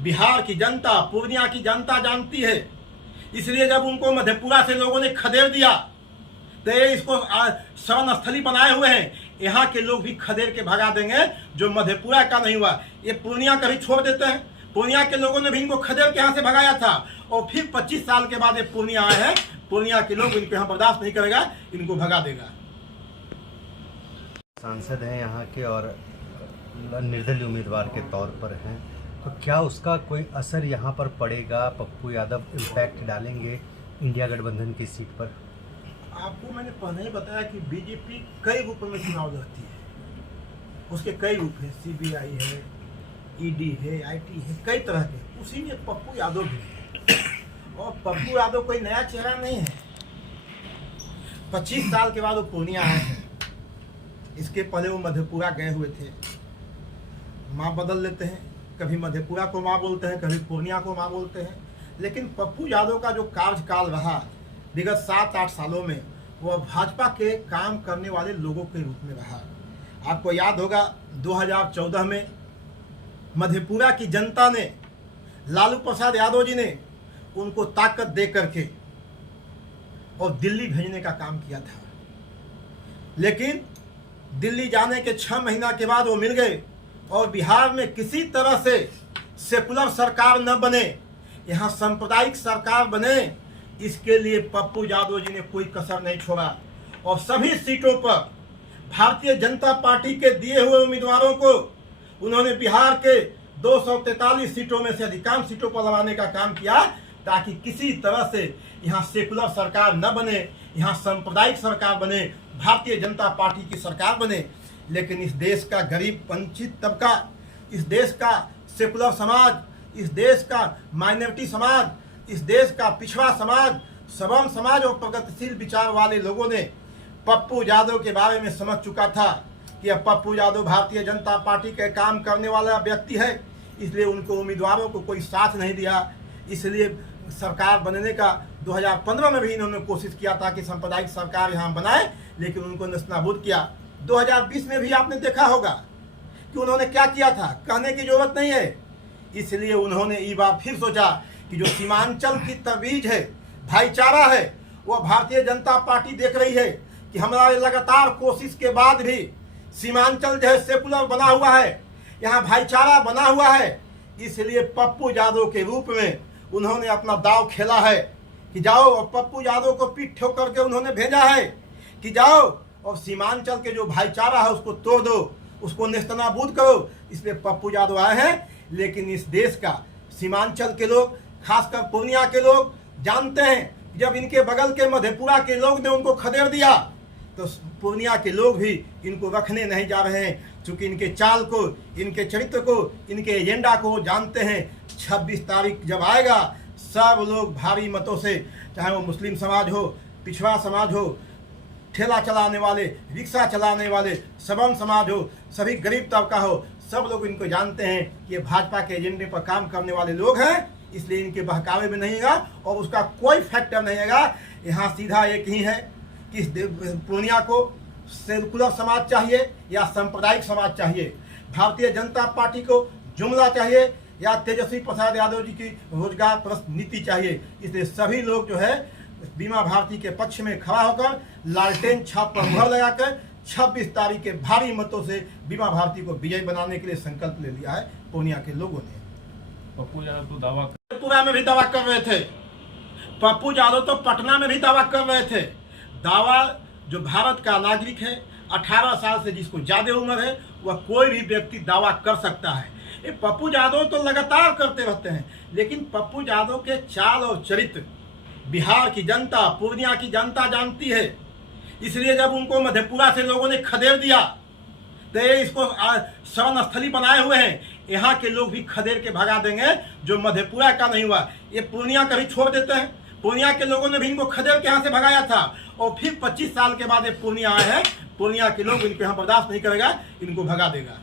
बिहार की जनता, पूर्णिया की जनता जानती है। इसलिए जब उनको मधेपुरा से लोगों ने खदेड़ दिया तो ये इसको शरण स्थली बनाए हुए हैं। यहाँ के लोग भी खदेड़ के भगा देंगे जो मधेपुरा का नहीं हुआ। ये पूर्णिया का भी छोड़ देते हैं। पूर्णिया के लोगों ने भी इनको खदेड़ के यहाँ से भगाया था और फिर 25 साल के बाद ये पूर्णिया आए हैं। पूर्णिया के लोग इनको यहाँ बर्दाश्त नहीं करेगा, इनको भगा देगा। सांसद हैं यहाँ के और निर्दलीय उम्मीदवार के तौर पर हैं, तो क्या उसका कोई असर यहाँ पर पड़ेगा? पप्पू यादव इम्पैक्ट डालेंगे इंडिया गठबंधन की सीट पर? आपको मैंने पहले ही बताया कि बीजेपी कई रूपों में चुनाव लड़ती है। उसके कई रूप हैं, सीबीआई है, ईडी है, आईटी है, कई तरह के। उसी में पप्पू यादव भी है और पप्पू यादव कोई नया चेहरा नहीं है। 25 साल के बाद वो पूर्णिया आए हैं। इसके पहले वो मधेपुरा गए हुए थे। माँ बदल लेते हैं, कभी मधेपुरा को माँ बोलते हैं, कभी पूर्णिया को माँ बोलते हैं। लेकिन पप्पू यादव का जो कार्यकाल रहा विगत 7-8 सालों में, वह भाजपा के काम करने वाले लोगों के रूप में रहा। आपको याद होगा 2014 में मधेपुरा की जनता ने, लालू प्रसाद यादव जी ने उनको ताकत दे करके और दिल्ली भेजने का काम किया था। लेकिन दिल्ली जाने के 6 महीना के बाद वो मिल गए और बिहार में किसी तरह से सेकुलर सरकार न बने, यहाँ सांप्रदायिक सरकार बने, इसके लिए पप्पू यादव जी ने कोई कसर नहीं छोड़ा और सभी सीटों पर भारतीय जनता पार्टी के दिए हुए उम्मीदवारों को उन्होंने बिहार के 243 सीटों में से अधिकांश सीटों पर लगाने का काम किया, ताकि किसी तरह से यहाँ सेकुलर सरकार न बने, यहाँ सांप्रदायिक सरकार बने, भारतीय जनता पार्टी की सरकार बने। लेकिन इस देश का गरीब वंचित तबका, इस देश का सेकुलर समाज, इस देश का माइनॉरिटी समाज, इस देश का पिछड़ा समाज, सवर्ण समाज और प्रगतिशील विचार वाले लोगों ने पप्पू यादव के बारे में समझ चुका था कि अब पप्पू यादव भारतीय जनता पार्टी के काम करने वाला व्यक्ति है। इसलिए उनको उम्मीदवारों को कोई साथ नहीं दिया। इसलिए सरकार बनने का 2015 में भी इन्होंने कोशिश किया था कि सांप्रदायिक सरकार यहाँ बनाए, लेकिन उनको नस्तानाबूद किया। 2020 में भी आपने देखा होगा कि उन्होंने क्या किया था, कहने की जरूरत नहीं है। इसलिए उन्होंने इस बार फिर सोचा कि जो सीमांचल की तवीज है, भाईचारा है, वह भारतीय जनता पार्टी देख रही है कि हमारे लगातार कोशिश के बाद भी सीमांचल जो है सेकुलर बना हुआ है, यहाँ भाईचारा बना हुआ है। इसलिए पप्पू यादव के रूप में उन्होंने अपना दाव खेला है कि जाओ, और पप्पू यादव को पीठ ठोक करके उन्होंने भेजा है कि जाओ और सीमांचल के जो भाईचारा है उसको तोड़ दो, उसको नेस्तनाबूद करो। इसलिए पप्पू यादव आए हैं। लेकिन इस देश का सीमांचल के लोग, खासकर पूर्णिया के लोग जानते हैं, जब इनके बगल के मधेपुरा के लोग ने उनको खदेड़ दिया तो पूर्णिया के लोग भी इनको रखने नहीं जा रहे हैं, क्योंकि इनके चाल को, इनके चरित्र को, इनके एजेंडा को जानते हैं। 26 तारीख जब आएगा, सब लोग भारी मतों से, चाहे वो मुस्लिम समाज हो, पिछड़ा समाज हो, ठेला चलाने वाले, रिक्शा चलाने वाले, सवर्ण समाज हो, सभी गरीब तबका हो, सब लोग इनको जानते हैं कि ये भाजपा के एजेंडे पर काम करने वाले लोग हैं। इसलिए इनके बहकावे में नहीं है और उसका कोई फैक्टर नहीं है। यहाँ सीधा एक ही है कि पूर्णिया को सेकुलर समाज चाहिए या सांप्रदायिक समाज चाहिए, भारतीय जनता पार्टी को जुमला चाहिए या तेजस्वी प्रसाद यादव जी की रोजगार परस्त नीति चाहिए। इसलिए सभी लोग जो है बीमा भारती के पक्ष में खड़ा होकर लालटेन छाप पर मुहर लगाकर 26 तारीख के भारी मतों से बीमा भारती को विजयी बनाने के लिए संकल्प ले लिया है पूर्णिया के लोगों ने। पप्पू यादव तो दावा पूरा में भी दावा कर रहे थे, पप्पू यादव तो पटना में भी दावा कर रहे थे। दावा जो भारत का नागरिक है, 18 साल से जिसको ज्यादा उम्र है, वह कोई भी व्यक्ति दावा कर सकता है। ये पप्पू यादव तो लगातार करते रहते हैं, लेकिन पप्पू यादव के चाल और चरित्र बिहार की जनता, पूर्णिया की जनता जानती है। इसलिए जब उनको मधेपुरा से लोगों ने खदेड़ दिया तो ये इसको शरण स्थली बनाए हुए हैं। यहाँ के लोग भी खदेड़ के भगा देंगे जो मधेपुरा का नहीं हुआ। ये पूर्णिया का भी छोड़ देते हैं। पूर्णिया के लोगों ने भी इनको खदेड़ के यहाँ से भगाया था और फिर 25 साल के बाद ये पूर्णिया आए हैं। पूर्णिया के लोग इनको यहाँ बर्दाश्त नहीं करेगा, इनको भगा देगा।